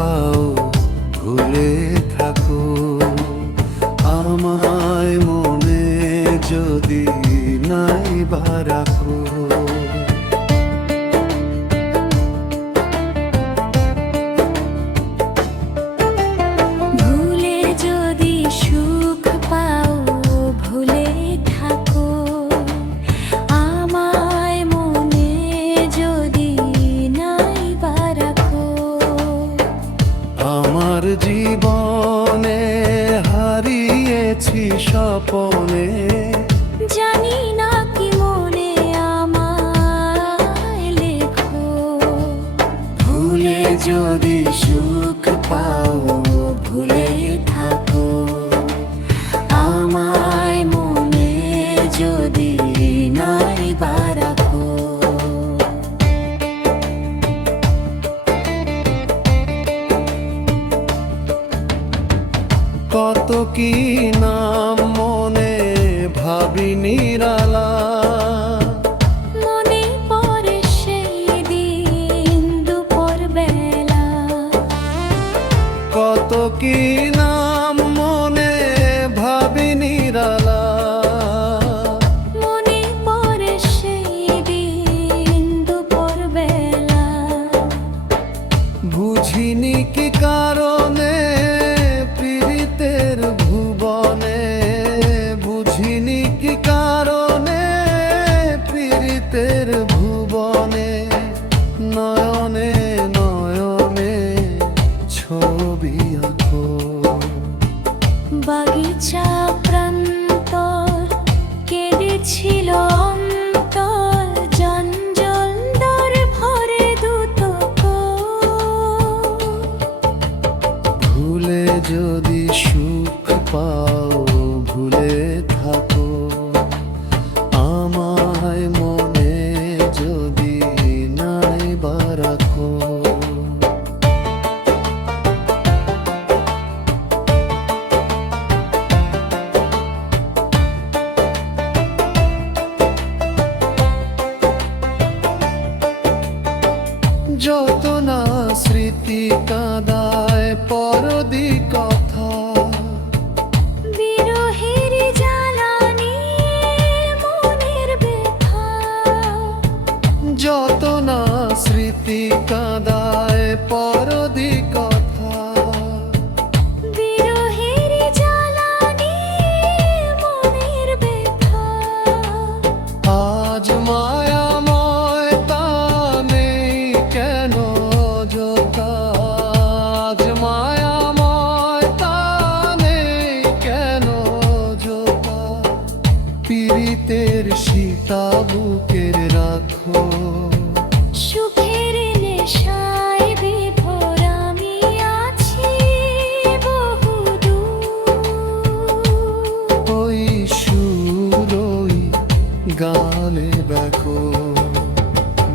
পাও ভুলে থাকো আমায় মনে যদি নাই বা রাখো। ভুলে যদি সুখ পাও ভুলে থাকো আমায় মনে যদি নাই বা রাখো। আমার জীবনে হারিয়েছি স্বপনে, জানি না কি মনে আমায় লেখো। ভুলে যদি সুখ পাও ভুলে থাকো আমায় মনে যদি নাই বা রাখো। কত কি নাম মনে ভাবি নিরালা, মনে পড়ে সেই দিন দুপুর বেলা। কত কি নাম মনে ভাবি নিরালা, মনে পড়ে সেই দিন দুপুর বেলা। বুঝিনি কি কারণে পীড়িতের ভুবনে, বুঝিনি কি কারণে পীড়িতের ভুবনে নয়নে নয়নে ছবি আঁকো। বাগিচা প্রান্তর কেঁদেছিল অন্তর, জঞ্জল দর ভরে দুতক। ভুলে যদি সুখ পাও ভুলে থাকো আমায় মনে যদি নাই বা রাখো। যত না স্মৃতি কাঁদায় পরদি কথা, বিরহের জ্বালানি মনের ব্যথা। যত না স্মৃতি কাঁদায় পরদি কথা, বিরহের জ্বালানি মনের ব্যথা। আজ মায়াময় তা নেই কেন যোথা, আজ মায়াময় তা নেই কেন যোথা। পীড়িতের সীতা বুকের রাখো, সুখের নেশায় বিভোর আমি আছি বহুদূর। ওই সুর ওই গানে দেখো।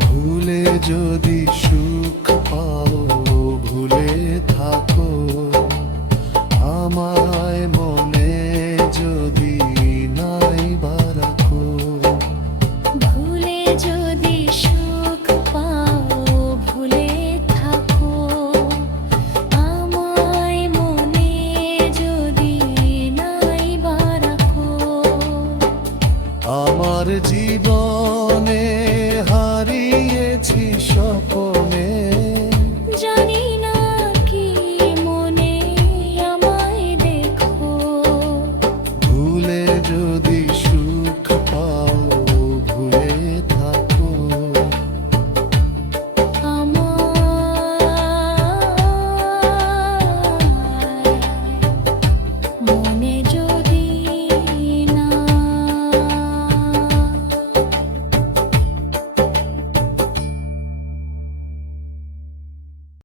ভুলে যদি